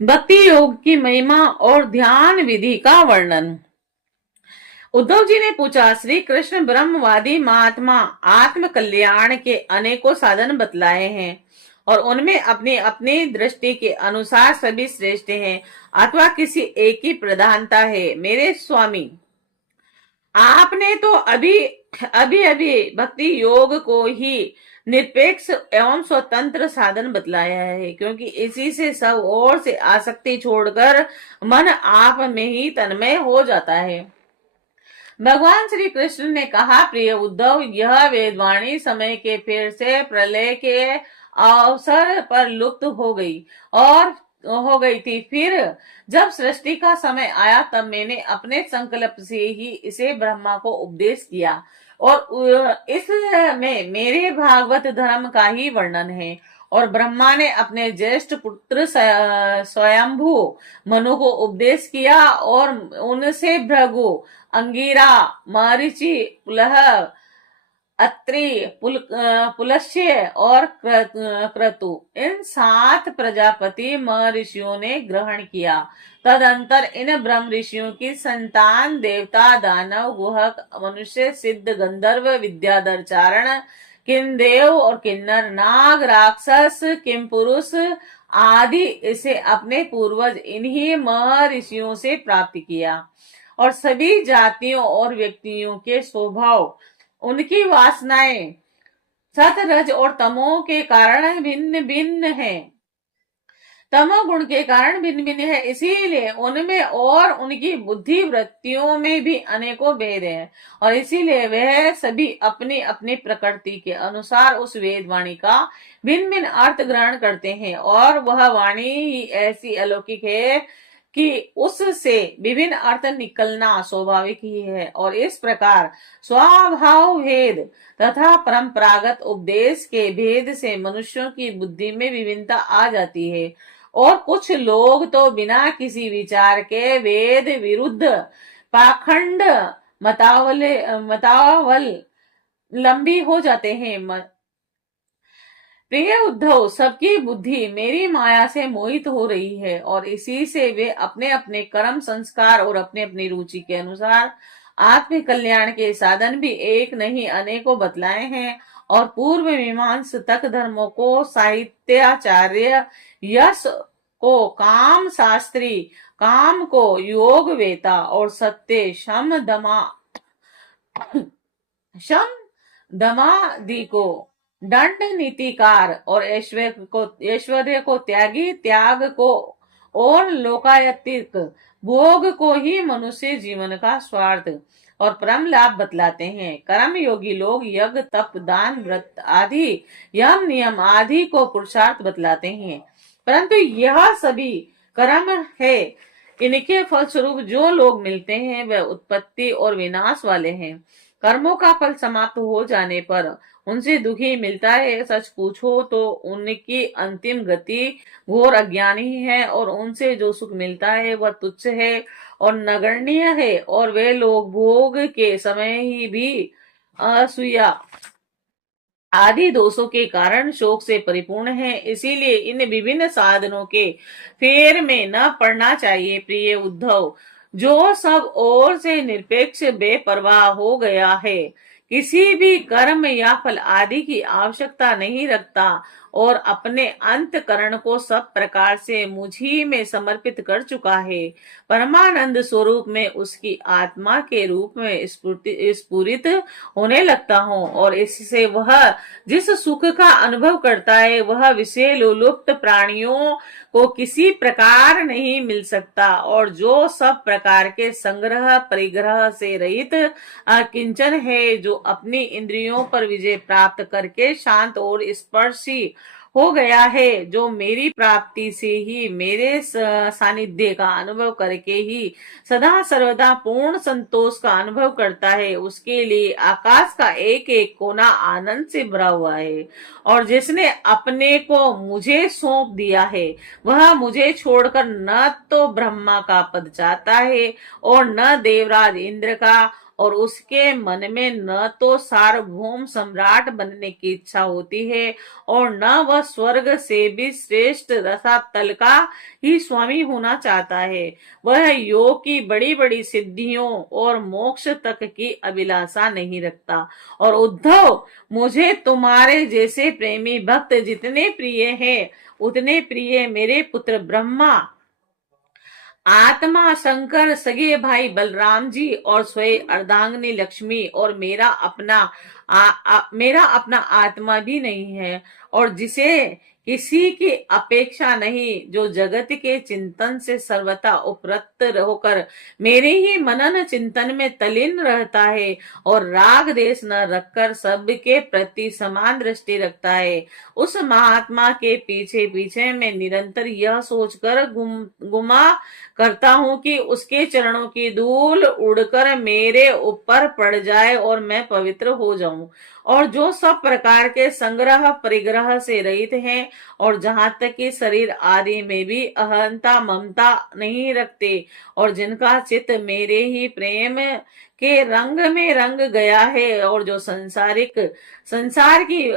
भक्ति योग की महिमा और ध्यान विधि का वर्णन। उद्धव जी ने पूछा, श्री कृष्ण ब्रह्मवादी महात्मा आत्म कल्याण के अनेकों साधन बतलाए हैं और उनमें अपनी अपनी दृष्टि के अनुसार सभी श्रेष्ठ हैं अथवा किसी एक की प्रधानता है। मेरे स्वामी, आपने तो अभी अभी अभी भक्ति योग को ही निरपेक्ष एवं स्वतंत्र साधन बतलाया है, क्योंकि इसी से सब ओर से आसक्ति छोड़कर मन आप में ही तन्मय हो जाता है। भगवान श्री कृष्ण ने कहा, प्रिय उद्धव, यह वेदवाणी समय के फिर से प्रलय के अवसर पर लुप्त हो गई थी। फिर जब सृष्टि का समय आया तब मैंने अपने संकल्प से ही इसे ब्रह्मा को उपदेश किया और इसमें मेरे भागवत धर्म का ही वर्णन है। और ब्रह्मा ने अपने ज्येष्ठ पुत्र स्वयंभू मनु को उपदेश किया और उनसे भृगु, अंगिरा, मरीचि, पुलह, अत्रि, पुलस्त्य और क्रतु, इन 7 प्रजापति महर्षियों ने ग्रहण किया। तदंतर इन ब्रह्म ऋषियों की संतान देवता, दानव, गुहक, मनुष्य, सिद्ध, गंधर्व, विद्याधर, चारण, किन्देव और किन्नर, नाग, राक्षस, किम पुरुष आदि इसे अपने पूर्वज इन्हीं महर्षियों से प्राप्त किया। और सभी जातियों और व्यक्तियों के स्वभाव, उनकी वासनाएं सत, रज और तमो के कारण भिन्न भिन्न है। तमो गुण के कारण भिन्न भिन्न है, इसीलिए उनमें और उनकी बुद्धि वृत्तियों में भी अनेकों भेद हैं और इसीलिए वह सभी अपनी अपनी प्रकृति के अनुसार उस वेद वाणी का भिन्न भिन्न अर्थ ग्रहण करते हैं। और वह वाणी ही ऐसी अलौकिक है कि उससे विभिन्न अर्थ निकलना स्वाभाविक ही है। और इस प्रकार स्वभाव भेद तथा परंपरागत उपदेश के भेद से मनुष्यों की बुद्धि में विभिन्नता आ जाती है और कुछ लोग तो बिना किसी विचार के वेद विरुद्ध पाखंड मतावल लंबी हो जाते हैं। प्रिय उद्धव, सबकी बुद्धि मेरी माया से मोहित हो रही है और इसी से वे अपने अपने कर्म संस्कार और अपने अपनी रुचि के अनुसार आत्म कल्याण के साधन भी एक नहीं अनेकों बतलाए हैं। और पूर्व मीमांस तक धर्मों को साहित्याचार्य, यश को काम शास्त्री, काम को योग वेता और सत्य शम दमादि को दंड नीतिकार और ऐश्वर्य को त्यागी, त्याग को और लोकायतिक भोग को ही मनुष्य जीवन का स्वार्थ और परम लाभ बतलाते हैं। कर्म योगी लोग यज्ञ, तप, दान, व्रत आदि, यम, नियम आदि को पुरुषार्थ बतलाते हैं, परंतु यह सभी कर्म है। इनके फलस्वरूप जो लोग मिलते हैं वह उत्पत्ति और विनाश वाले हैं। कर्मों का फल समाप्त हो जाने पर उनसे दुखी मिलता है। सच पूछो तो उनकी अंतिम गति घोर अज्ञानी है और उनसे जो सुख मिलता है वह तुच्छ है और नगण्य है। और वे लोग भोग के समय ही भी असूया आदि दोषों के कारण शोक से परिपूर्ण है। इसीलिए इन विभिन्न साधनों के फेर में न पड़ना चाहिए। प्रिय उद्धव, जो सब ओर से निरपेक्ष बेपरवाह हो गया है, किसी भी कर्म या फल आदि की आवश्यकता नहीं रखता और अपने अंतकरण को सब प्रकार से मुझी में समर्पित कर चुका है, परमानंद स्वरूप में उसकी आत्मा के रूप में स्फुरित होने लगता हूँ और इससे वह जिस सुख का अनुभव करता है वह विषय लोलुप्त प्राणियों को किसी प्रकार नहीं मिल सकता और जो सब प्रकार के संग्रह परिग्रह से रहित किंचन है, जो अपनी इंद्रियों पर विजय प्राप्त करके शांत और स्पर्शी हो गया है, जो मेरी प्राप्ति से ही मेरे सानिध्य का अनुभव करके ही सदा सर्वदा पूर्ण संतोष का अनुभव करता है, उसके लिए आकाश का एक एक कोना आनंद से भरा हुआ है। और जिसने अपने को मुझे सौंप दिया है वह मुझे छोड़कर न तो ब्रह्मा का पद चाहता है और न देवराज इंद्र का और उसके मन में न तो सार्वभौम सम्राट बनने की इच्छा होती है और न वह स्वर्ग से भी श्रेष्ठ रसातल का ही स्वामी होना चाहता है। वह योग की बड़ी बड़ी सिद्धियों और मोक्ष तक की अभिलाषा नहीं रखता। और उद्धव, मुझे तुम्हारे जैसे प्रेमी भक्त जितने प्रिय हैं उतने प्रिय मेरे पुत्र ब्रह्मा, आत्मा शंकर, सगे भाई बलराम जी और स्वयं अर्धांगिनी लक्ष्मी और मेरा अपना आत्मा भी नहीं है, और जिसे किसी की अपेक्षा नहीं, जो जगत के चिंतन से सर्वथा उपरत होकर मेरे ही मनन चिंतन में तल्लीन रहता है और राग देश न रखकर सबके प्रति समान दृष्टि रखता है। उस महात्मा के पीछे पीछे मैं निरंतर यह सोचकर गुमा करता हूँ कि उसके चरणों की धूल उड़कर मेरे ऊपर पड़ जाए और मैं पवित्र हो जाऊं, और जो सब प्रकार के संग्रह परिग्रह से रहित हैं और जहां तक कि शरीर आदि में भी अहंता ममता नहीं रखते और जिनका चित्त मेरे ही प्रेम के रंग में रंग गया है और जो संसार की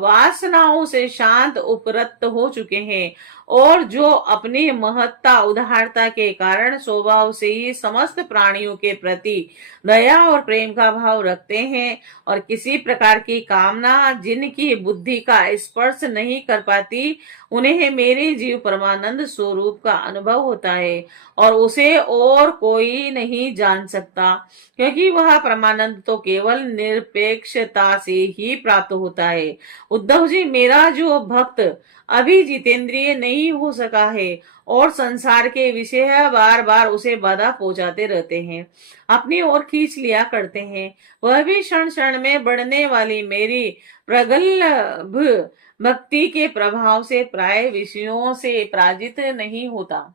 वासनाओं से शांत उपरत हो चुके हैं और जो अपनी महत्ता उदारता के कारण स्वभाव से ही समस्त प्राणियों के प्रति दया और प्रेम का भाव रखते हैं और किसी प्रकार की कामना जिनकी बुद्धि का स्पर्श नहीं कर पाती, उन्हें मेरे जीव परमानंद स्वरूप का अनुभव होता है और उसे और कोई नहीं जान सकता, क्योंकि वह परमानंद तो केवल निरपेक्षता से ही प्राप्त होता है। उद्धव जी, मेरा जो भक्त अभी जितेंद्रिय नहीं हो सका है और संसार के विषय बार बार उसे बाधा पहुंचाते रहते हैं, अपनी ओर खींच लिया करते हैं, वह भी क्षण क्षण में बढ़ने वाली मेरी प्रगल्भ भक्ति के प्रभाव से प्राय विषयों से पराजित नहीं होता।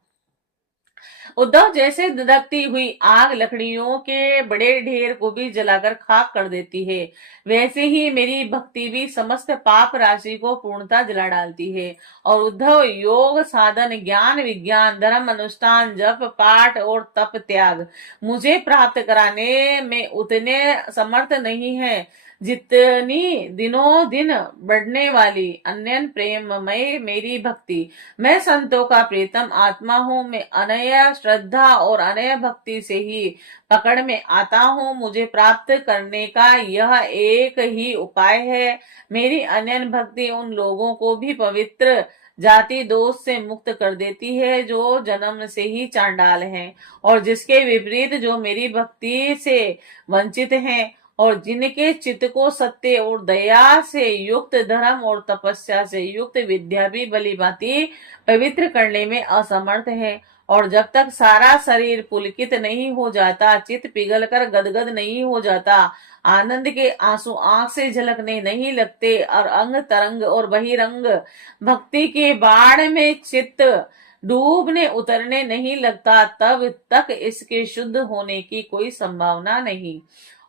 उद्धव, जैसे धधकती हुई आग लकड़ियों के बड़े ढेर को भी जलाकर खाक कर देती है, वैसे ही मेरी भक्ति भी समस्त पाप राशि को पूर्णता जला डालती है। और उद्धव, योग साधन ज्ञान विज्ञान धर्म अनुष्ठान जप पाठ और तप त्याग मुझे प्राप्त कराने में उतने समर्थ नहीं है जितनी दिनों दिन बढ़ने वाली अन्यन प्रेममय मेरी भक्ति। मैं संतों का प्रीतम आत्मा हूँ, मैं अनय श्रद्धा और अनय भक्ति से ही पकड़ में आता हूँ। मुझे प्राप्त करने का यह एक ही उपाय है। मेरी अनन्य भक्ति उन लोगों को भी पवित्र जाति दोष से मुक्त कर देती है जो जन्म से ही चांडाल हैं, और जिसके विपरीत जो मेरी भक्ति से वंचित हैं और जिनके चित्त को सत्य और दया से युक्त धर्म और तपस्या से युक्त विद्या भी भली भांति पवित्र करने में असमर्थ है। और जब तक सारा शरीर पुलकित नहीं हो जाता, चित्त पिघलकर गदगद नहीं हो जाता, आनंद के आंसू आंख से झलकने नहीं लगते और अंग तरंग और बहिरंग भक्ति के बाढ़ में चित्त डूबने उतरने नहीं लगता, तब तक इसके शुद्ध होने की कोई संभावना नहीं।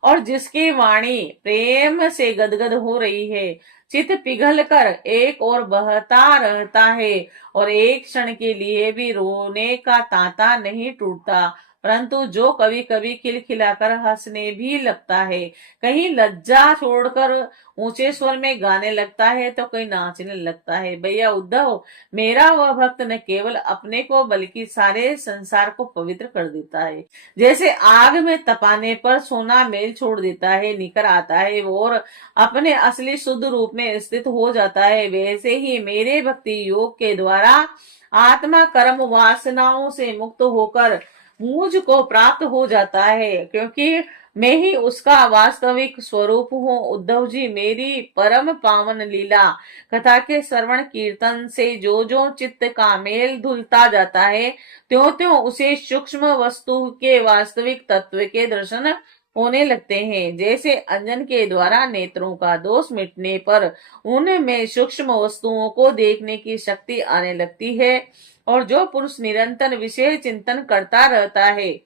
और जिसकी वाणी प्रेम से गदगद हो रही है, चित पिघल कर एक और बहता रहता है और एक क्षण के लिए भी रोने का तांता नहीं टूटता, परंतु जो कभी कभी खिलखिलाकर हंसने भी लगता है, कहीं लज्जा छोड़कर ऊंचे स्वर में गाने लगता है तो कहीं नाचने लगता है। भैया उद्धव, मेरा वह भक्त न केवल अपने को बल्कि सारे संसार को पवित्र कर देता है। जैसे आग में तपाने पर सोना मेल छोड़ देता है, निकल आता है और अपने असली शुद्ध रूप में स्थित हो जाता है, वैसे ही मेरे भक्ति योग के द्वारा आत्मा कर्म वासनाओं से मुक्त होकर मुझ को प्राप्त हो जाता है, क्योंकि मैं ही उसका वास्तविक स्वरूप हूँ। उद्धव जी, मेरी परम पावन लीला कथा के श्रवण कीर्तन से जो जो चित्त का मेल धुलता जाता है, त्यों त्यों उसे सूक्ष्म वस्तु के वास्तविक तत्व के दर्शन होने लगते हैं। जैसे अंजन के द्वारा नेत्रों का दोष मिटने पर उनमें सूक्ष्म वस्तुओं को देखने की शक्ति आने लगती है, और जो पुरुष निरंतर विषय चिंतन करता रहता है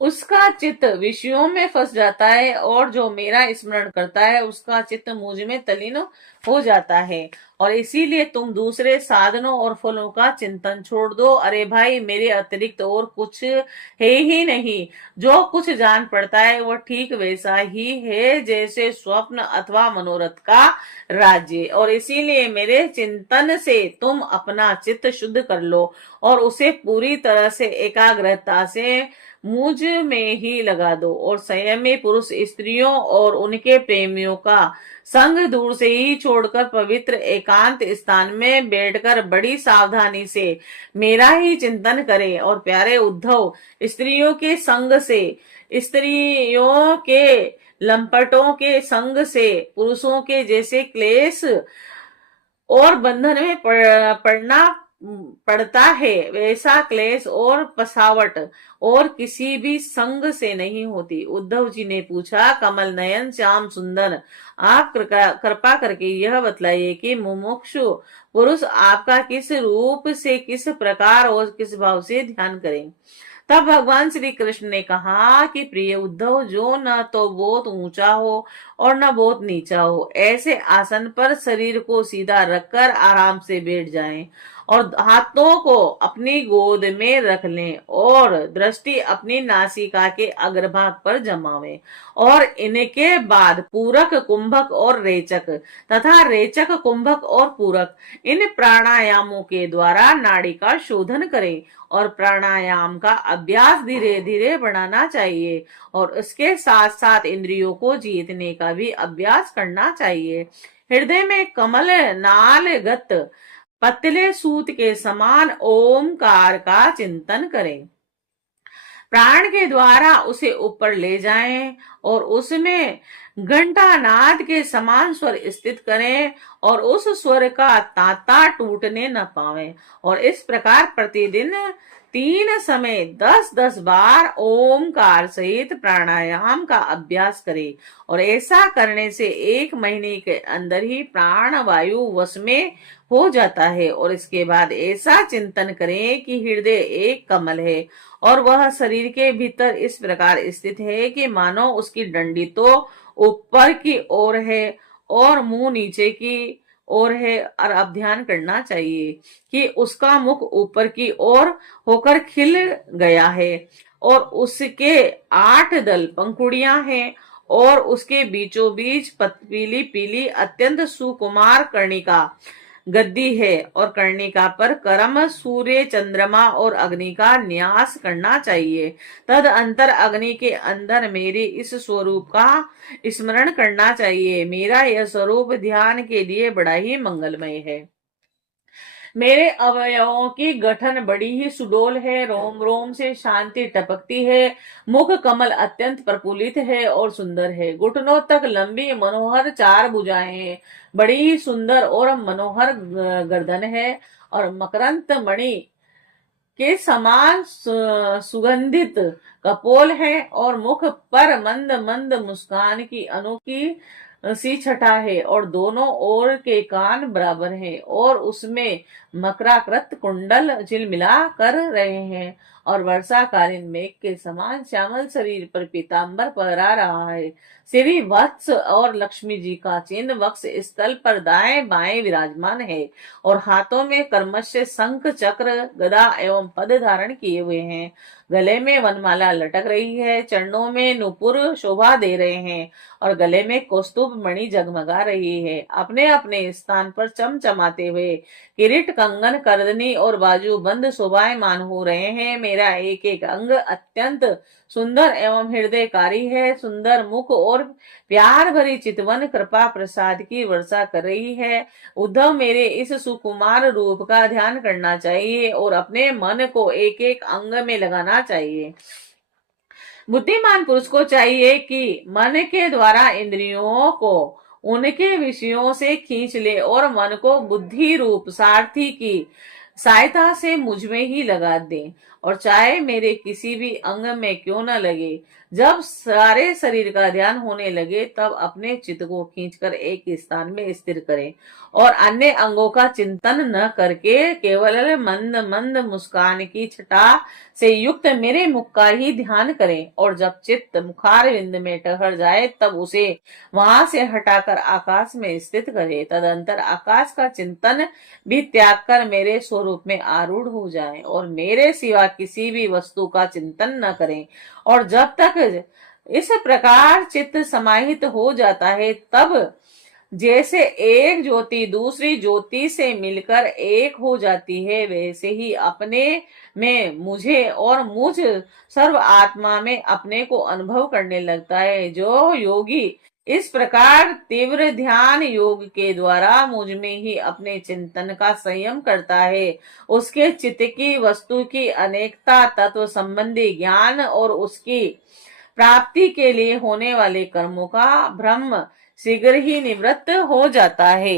उसका चित्त विषयों में फंस जाता है, और जो मेरा स्मरण करता है उसका चित्त मुझ में तल्लीन हो जाता है। और इसीलिए तुम दूसरे साधनों और फलों का चिंतन छोड़ दो। अरे भाई, मेरे अतिरिक्त और कुछ है ही नहीं। जो कुछ जान पड़ता है वो ठीक वैसा ही है जैसे स्वप्न अथवा मनोरथ का राज्य। और इसीलिए मेरे चिंतन से तुम अपना चित्त शुद्ध कर लो और उसे पूरी तरह से एकाग्रता से मुझ में ही लगा दो। और संयमी पुरुष स्त्रियों और उनके प्रेमियों का संग दूर से ही छोड़कर पवित्र एकांत स्थान में बैठकर बड़ी सावधानी से मेरा ही चिंतन करे। और प्यारे उद्धव, स्त्रियों के संग से, स्त्रियों के लंपटों के संग से पुरुषों के जैसे क्लेश और बंधन में पड़ना पड़ता है, वैसा क्लेश और पसावट और किसी भी संग से नहीं होती। उद्धव जी ने पूछा, कमल नयन श्याम सुंदर, आप कृपा करके यह बतलाइए कि मुमुक्षु पुरुष आपका किस रूप से, किस प्रकार और किस भाव से ध्यान करें। तब भगवान श्री कृष्ण ने कहा कि प्रिय उद्धव, जो न तो बहुत ऊंचा हो और न बहुत नीचा हो, ऐसे आसन पर शरीर को सीधा रखकर आराम से बैठ जाएं और हाथों को अपनी गोद में रख लें और दृष्टि अपनी नासिका के अग्रभाग पर जमावें। और इनके बाद पूरक, कुंभक और रेचक तथा रेचक, कुंभक और पूरक, इन प्राणायामों के द्वारा नाड़ी का शोधन करें। और प्राणायाम का अभ्यास धीरे धीरे बढ़ाना चाहिए और उसके साथ साथ इंद्रियों को जीतने का भी अभ्यास करना चाहिए। हृदय में कमल नालगत पतले सूत के समान ओमकार का चिंतन करें। प्राण के द्वारा उसे ऊपर ले जाएं और उसमें घंटानाद के समान स्वर स्थित करें और उस स्वर का तांता टूटने न पावे। और इस प्रकार प्रतिदिन 3 समय 10-10 बार ओमकार सहित प्राणायाम का अभ्यास करें। और ऐसा करने से 1 महीने के अंदर ही प्राण वायु वश में हो जाता है। और इसके बाद ऐसा चिंतन करें कि हृदय एक कमल है और वह शरीर के भीतर इस प्रकार स्थित है कि मानो उसकी डंडी तो ऊपर की ओर है और मुंह नीचे की ओर है। और अब ध्यान करना चाहिए कि उसका मुख ऊपर की ओर होकर खिल गया है और उसके 8 दल पंखुड़ियां हैं और उसके बीचों बीच पीली पीली अत्यंत सुकुमार कर्णिका गद्दी है। और कर्णिका पर कर्म, सूर्य, चंद्रमा और अग्नि का न्यास करना चाहिए। तद अंतर अग्नि के अंदर मेरे इस स्वरूप का स्मरण करना चाहिए। मेरा यह स्वरूप ध्यान के लिए बड़ा ही मंगलमय है। मेरे अवयवों की गठन बड़ी ही सुडोल है, रोम रोम से शांति टपकती है, मुख कमल अत्यंत प्रफुल्लित है और सुंदर है, घुटनों तक लंबी मनोहर 4 भुजाएं हैं, बड़ी ही सुंदर और मनोहर गर्दन है और मकरंद मणि के समान सुगंधित कपोल है और मुख पर मंद मंद मुस्कान की अनोखी सी छटा है और दोनों ओर के कान बराबर हैं और उसमें मकराकृत कुंडल झिलमिला कर रहे हैं और वर्षाकालीन मेघ के समान श्यामल शरीर पर पीतांबर फहरा रहा है। श्री वत्स और लक्ष्मी जी का चिन्ह वक्ष स्थल पर दाएं बाएं विराजमान है और हाथों में कर्मश्य, शंख, चक्र, गदा एवं पद धारण किए हुए हैं। गले में वनमाला लटक रही है, चरणों में नुपुर शोभा दे रहे हैं और गले में कौस्तुभ मणि जगमगा रही है। अपने अपने स्थान पर चमचमाते हुए किरीट, कंगन, करदनी और बाजू बंद शोभायमान हो रहे हैं। मेरा एक एक अंग अत्यंत सुंदर एवं हृदयकारी है। सुंदर मुख और प्यार भरी चितवन कृपा प्रसाद की वर्षा कर रही है। उद्धव, मेरे इस सुकुमार रूप का ध्यान करना चाहिए और अपने मन को एक एक अंग में लगाना चाहिए। बुद्धिमान पुरुष को चाहिए कि मन के द्वारा इंद्रियों को उनके विषयों से खींच ले और मन को बुद्धि रूप सारथी की सहायता से मुझ में ही लगा दे, और चाहे मेरे किसी भी अंग में क्यों न लगे। जब सारे शरीर का ध्यान होने लगे तब अपने चित्त को खींचकर एक स्थान में स्थिर करें और अन्य अंगों का चिंतन न करके केवल मंद मंद मुस्कान की छटा से युक्त मेरे मुख का ही ध्यान करें। और जब चित्त मुखारविंद में ठहर जाए तब उसे वहां से हटाकर आकाश में स्थित करें। तदंतर आकाश का चिंतन भी त्याग कर मेरे स्वरूप में आरूढ़ हो जाएं और मेरे सिवा किसी भी वस्तु का चिंतन न करें। और जब तक इस प्रकार चित्त समाहित हो जाता है तब जैसे एक ज्योति दूसरी ज्योति से मिलकर एक हो जाती है, वैसे ही अपने में मुझे और मुझ सर्व आत्मा में अपने को अनुभव करने लगता है। जो योगी इस प्रकार तीव्र ध्यान योग के द्वारा मुझ में ही अपने चिंतन का संयम करता है, उसके चित्त की वस्तु की अनेकता, तत्व संबंधी ज्ञान और उसकी प्राप्ति के लिए होने वाले कर्मों का भ्रम शीघ्र ही निवृत्त हो जाता है।